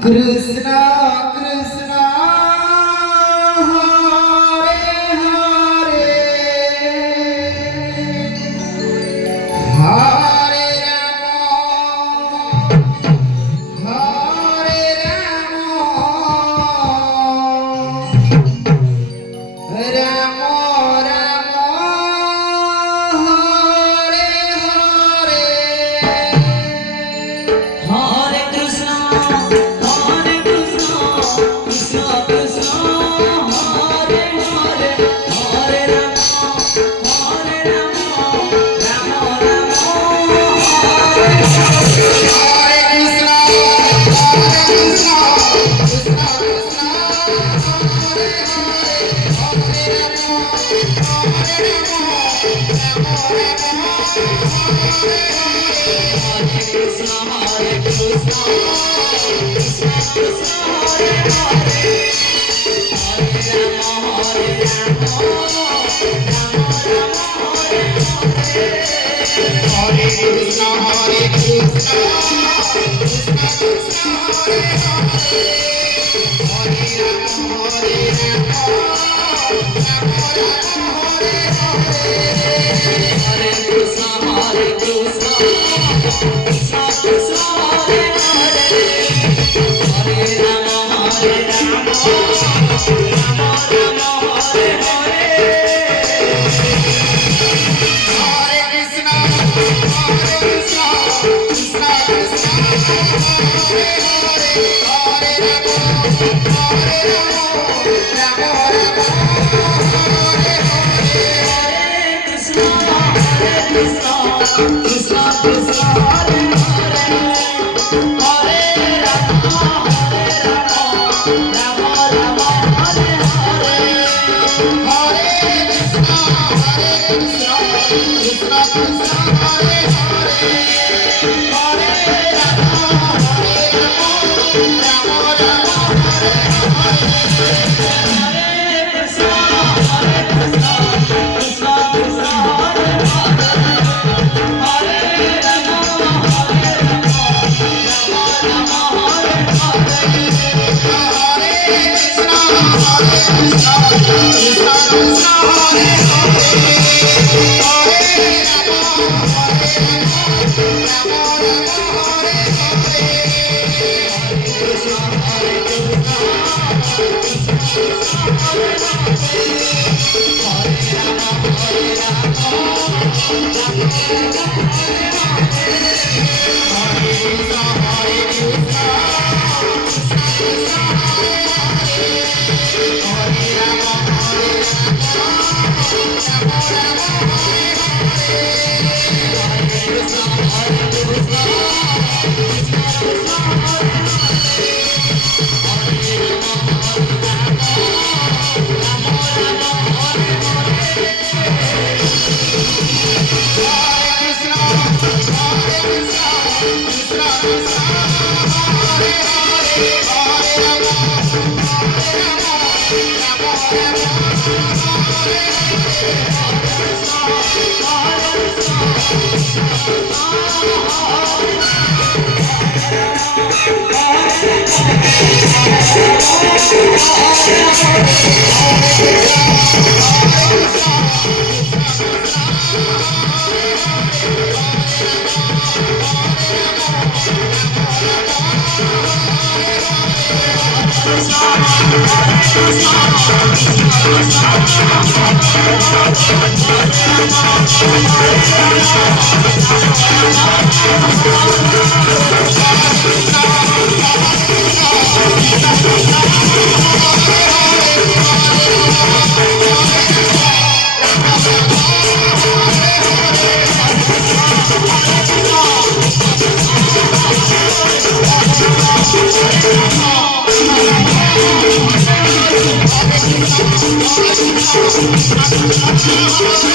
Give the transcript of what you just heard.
Krishna Krishna Hare Hare Hare Rama Hare Rama Rama Rama Hare Hare Hare Krishna, Hare Krishna, Krishna Krishna, Hare Hare, Hare Rama, Hare Rama, Rama Rama, Hare Krishna, Hare Krishna, Krishna Krishna, Hare Hare, Hare Rama, Hare Rama, Rama Rama, Hare Hare. Hare Krishna Hare Krishna Krishna Krishna Hare Hare Hare Rama Hare Rama Rama Rama Hare Hare Hare Krishna, Hare Krishna, Krishna Krishna, Hare Hare, Hare Rama, Hare Rama, Rama Rama, Hare Hare. Hare Krishna Krishna Krishna Hare Hare Hare Rama Hare Rama Rama Rama Hare Hare Hare Krishna, Hare Krishna, Krishna Krishna, Hare Hare, Hare Rama, Hare Rama, Rama Rama, Hare Hare. Hare Krishna Krishna Krishna Hare Hare Hare Rama Hare Rama Rama Rama Hare Hare Hare Krishna, Hare Krishna, Krishna Krishna, Hare Hare, Hare Rama, Hare Rama, Rama Rama, Hare Hare. Hare Krishna Krishna Krishna Hare Hare Hare Rama Hare Rama Rama Rama Hare Hare Krishna, Hare Krishna, Krishna Krishna, Hare Hare, Hare Rama, Hare Rama, Rama Rama, Hare Hare Hare